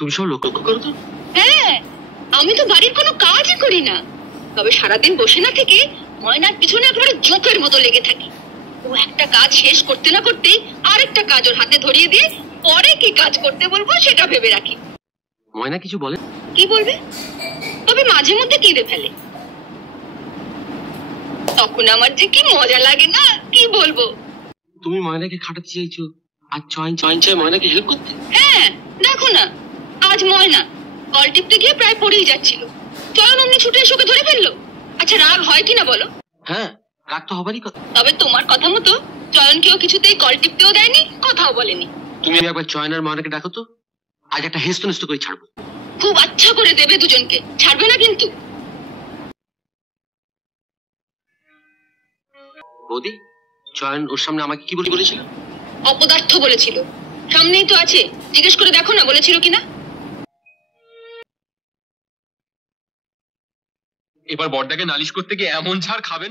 তুমি সব লক্ষ্য করো তো? হ্যাঁ, আমি তো বাড়ির কোনো কাজই করি না, তবে সারাদিন বসে না থেকে ময়নার পিছনে একেবারে জোকের মতো লেগে থাকি। ও একটা কাজ শেষ করতে না করতেই আরেকটা কাজ ওর হাতে ধরিয়ে দিয়ে পরে কি কাজ করতে বলবো সেটা ভেবে রাখি। ময়না কিছু বলে? কি বলবে, তবে মাঝে মধ্যে কেঁদে ফেলে, তখন আমার যে কি মজা লাগে না, কি বলবো। তুমি ময়নাকে খাটাতে চাইছো আর চয়ন ময়নাকে হেল্প করতে? হ্যাঁ, দেখো না, আজ ময়না কল টিপতে গিয়ে প্রায় পড়েই যাচ্ছিল, চয়ন অমনি ছুটে এসে ওকে ধরে ফেললো। আচ্ছা, রাগ হয় কিনা বলো? হ্যাঁ, রাগ তো হবারই কথা। তবে তোমার কথা মতো চয়নকেও কিছুতেই কল টিপতেও দেয়নি, কথাও বলেনি। তুমি একবার চয়ন আর ময়নাকে ডাকো তো, আজ একটা হেস্তনেস্ত করে ছাড়বো। খুব আচ্ছা করে দেবে দুজনকে, ছাড়বে না কিন্তু। বৌদি, চয়ন ওর সামনে আমাকে কি বলেছিল? অপদার্থ বলেছিল। সামনেই তো আছে, জিজ্ঞেস করে দেখো না বলেছিল কিনা। এবার বড়দাকে নালিশ করতে গিয়ে এমন ঝাড় খাবে না।